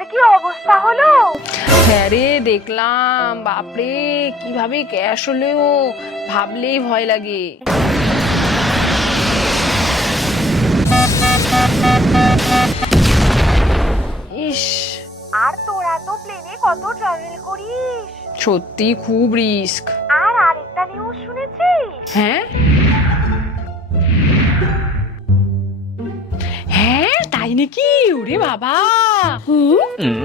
রাস্তার কি অবস্থা হলো? হ্যাঁ রে দেখলাম। বাপরে কীভাবে ক্যাশ হলেও ভাবলেই ভয় লাগে। ইস। আর তোরা তো প্লেনে কত ট্রাভেল করিস? সত্যি খুব রিস্ক আর আরেকটা নিউজ শুনেছিস? হ্যাঁ? নাকি ওরে বাবা।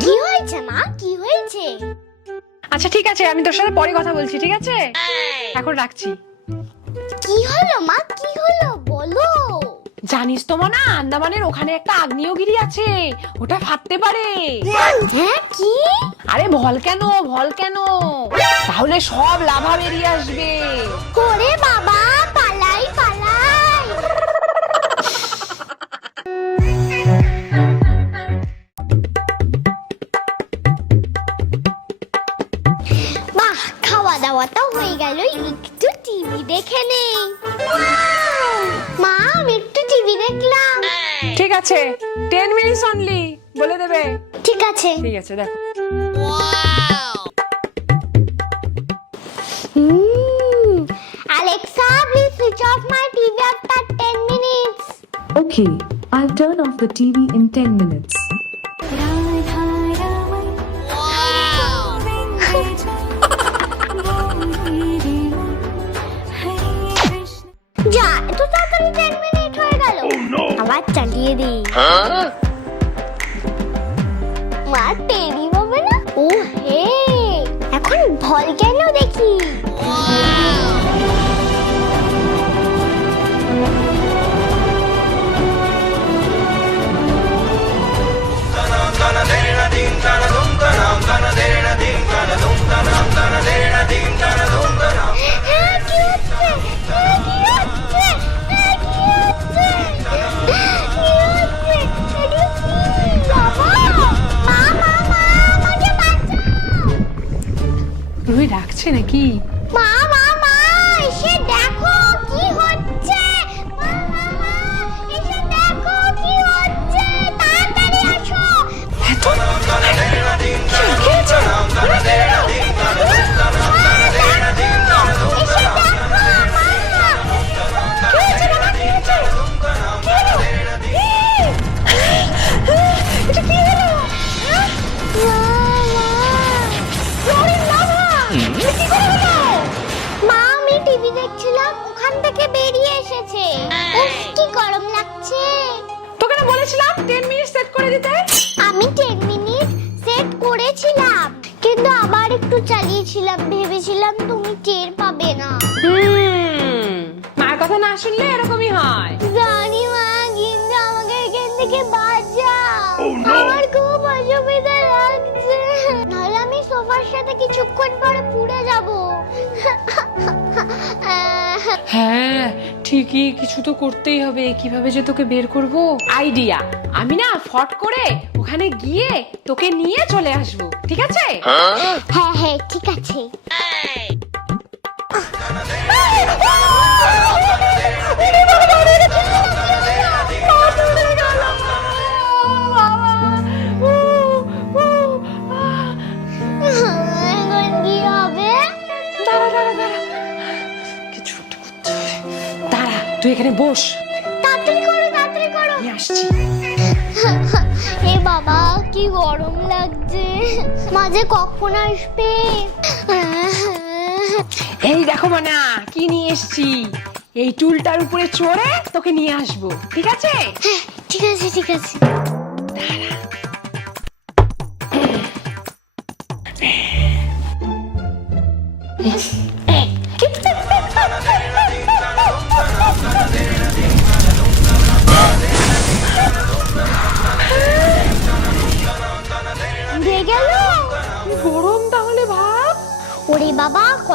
কি হয়েছে মা? কি হয়েছে? আচ্ছা ঠিক আছে আমি তোর সাথে পরে কথা বলছি ঠিক আছে? এখন রাখছি। কি হলো মা? কি হলো? বলো। জানিস তো মনা আন্দামানের ওখানে একটা আগ্নেয়গিরি আছে। ওটা ফাটতে পারে। হ্যাঁ কি? আরে ভল কেন ভল কেন? তাহলে সব লাভা বেরিয়ে আসবে। করে বাবা ঠিক আছে ঠিক আছে দেখো Hmm. Alexa, please switch off my TV after 10 minutes. Okay, I'll turn off the TV in 10 minutes. যা এত তাড়াতাড়ি 10 মিনিট হয়ে গেল আবার চালিয়ে দিই নাকি? মা মা আমি টিভি দেখছিলাম ওখান থেকে বেরিয়ে এসেছে। উফ কি গরম লাগছে। তোকে না বলেছিলাম টেন মিনিট সেট করে দিতে? আমি 10 মিনিট সেট করেছিলাম কিন্তু আবার একটু চালিয়েছিলাম ভেবেছিলাম তুমি টের পাবে না। হুম মার কথা না শুনলে এরকমই হয়। জানি মা কিন্তু আমাকে এখান থেকে বাঁচাও। আমার সাথে কিছুক্ষণ পরে পুড়ে যাব। হ্যাঁ ঠিকই কিছু তো করতেই হবে। কীভাবে যে তোকে বের করব? আইডিয়া। আমি না ফট করে ওখানে গিয়ে তোকে নিয়ে চলে আসব ঠিক আছে? হ্যাঁ হ্যাঁ ঠিক আছে। তুই এখানে বস। তাড়াতাড়ি করো তাড়াতাড়ি করো। আমি আসছি। এ বাবা কি গরম লাগছে। মাঝে কখন আসবে? এই দেখো মানা কি নিয়ে এসেছি? এই টুলটার উপরে চড়ে তোকে নিয়ে আসব ঠিক আছে? ঠিক আছে ঠিক আছে। উড়ে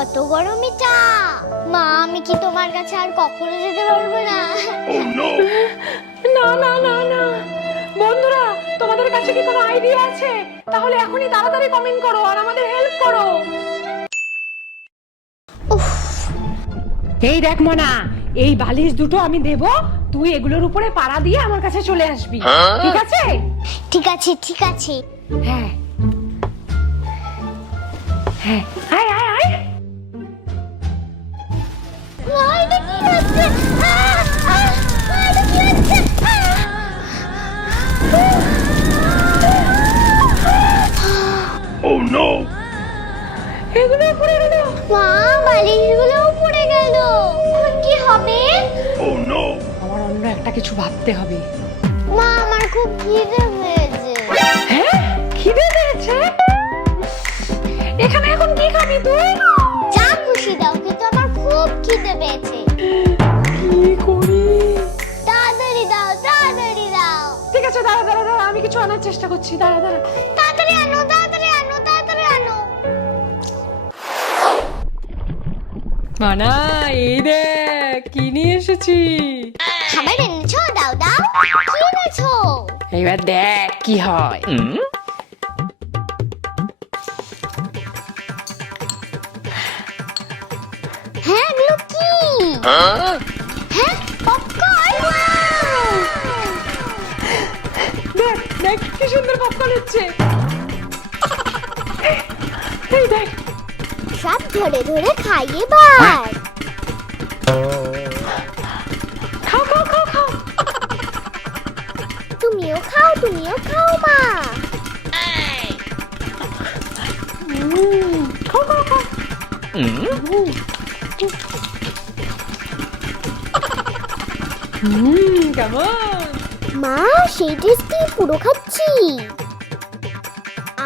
কত গরম এটা মা আমি কি তোমার কাছে আর কখনো যেতে পারব না? না না না না। বন্ধুরা তোমাদের কাছে কি কোনো আইডিয়া আছে? তাহলে এখনই তাড়াতাড়ি কমেন্ট করো আর আমাদের হেল্প করো। উফ। এই দেখ মনা এই বালিশ দুটো আমি দেব তুই এগুলোর উপরে পাড়া দিয়ে আমার কাছে চলে আসবি। ঠিক আছে? ঠিক আছে ঠিক আছে। হ্যাঁ। হ্যাঁ। এগুলো পড়ে গেল। মা বালিশগুলো পড়ে গেল। এখন কি হবে? আমার অন্য একটা কিছু ভাবতে হবে। মা আমার খুব খিদে পেয়েছে। হ্যাঁ? খিদে পেয়েছে? এখানে এখন কি খাবি তুই? যা খুশি দাও কিন্তু আমার খুব খিদে পেয়েছে। কি করি? তাড়াতাড়ি দাও তাড়াতাড়ি দাও। ঠিক আছে দাঁড়া দাঁড়া দাঁড়া আমি কিছু আনার চেষ্টা করছি দাঁড়া দাঁড়া। তাড়াতাড়ি আনো মানা এই দেখ কি নিয়ে এসেছি? খাবার এনেছো দাও দাও কি এনেছো এইবার দেখ কি হয়। হ্যাঁ এগুলো কি? হ্যাঁ? পপকর্ন দেখ দেখ কি সুন্দর পপকর্ন হচ্ছে। এই দেখ সব ধরে ধরে খাই এবার খাও খাও খাও খাও। তুমিও খাও তুমিও খাও মা। খাও খাও খাও। মা সেই টেস্টি পুরো খাচ্ছি।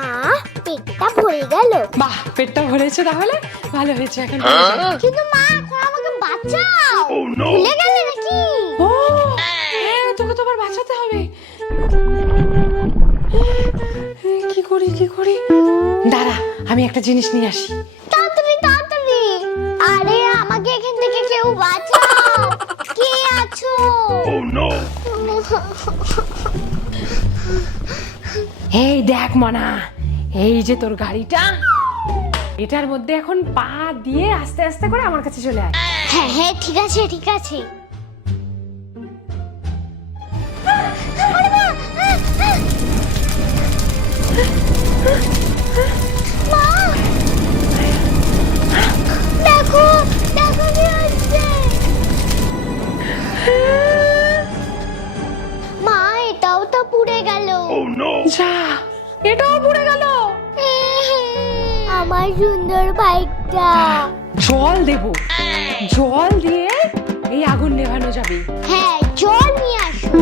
আহ পেটটা ভরে গেল। বাহ পেটটা ভরেছে তাহলে? ভালো হয়েছে এখন। যাও। কিন্তু মা এখন আমাকে বাঁচাও। ভুলে গেলে নাকি? ও হ্যাঁ তোকে তো আবার বাঁচাতে হবে। কি করি কি করি? দাঁড়া আমি একটা জিনিস নিয়ে আসি। তাড়াতাড়ি তাড়াতাড়ি। আরে আমাকে এখান থেকে কেউ বাঁচাও। কে আছো? ও নো এই দেখ মনা। এই যে তোর গাড়িটা এটার মধ্যে এখন পা দিয়ে আস্তে আস্তে করে আমার কাছে চলে আয় হ্যাঁ হ্যাঁ ঠিক আছে ঠিক আছে মা! বাইকটা জল দেব। জল দিয়ে এই আগুন নেভানো যাবে। হ্যাঁ জল নিয়ে আসো।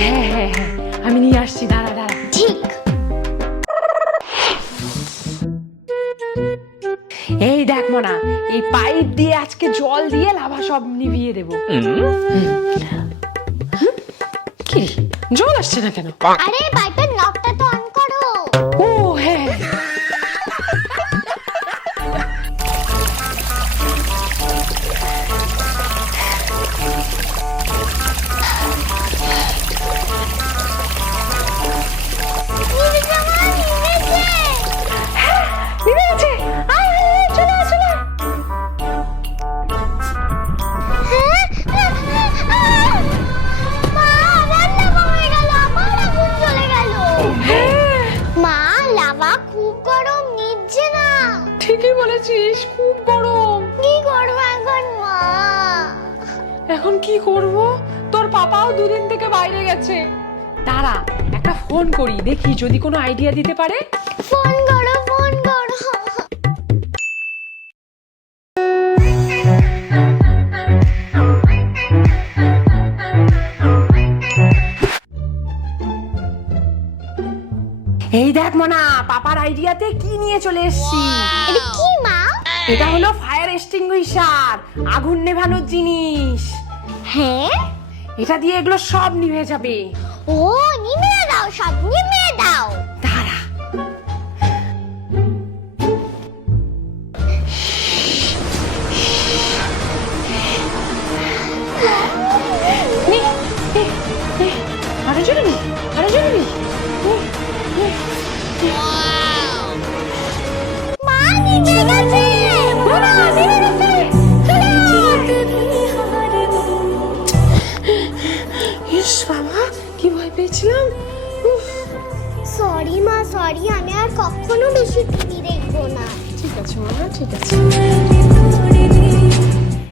হ্যাঁ হ্যাঁ হ্যাঁ আমি নিয়ে আসছি দাঁড়া দাঁড়া। ঠিক। এই দেখ মনা এই পাইপ দিয়ে আজকে জল দিয়ে লাভা সব নিভিয়ে দেব। কি জল আসছে না কেন? আরে পাইপের এখন কি করব? তোর পাপাও দুদিন থেকে বাইরে গেছে। দাঁড়া একটা ফোন করি দেখি যদি কোনো আইডিয়া দিতে পারে। ফোন করো ফোন করো। এই দেখ মনা পাপার আইডিয়াতে কি নিয়ে চলে এসেছি। এটা কি মা? এটা হলো ফায়ার এক্সটিংগুইশার আগুন নেভানোর জিনিস। হ্যাঁ? এটা দিয়ে এগুলো সব নিভে যাবে। ও নিমে দাও সব নিমে দাও। দাঁড়া। আরও জোরে নে, আরও জোরে নে। মা নিমে গেছে। সরি আমি আর কখনো বেশি টিভি দেখব না। ঠিক আছে মামা ঠিক আছে।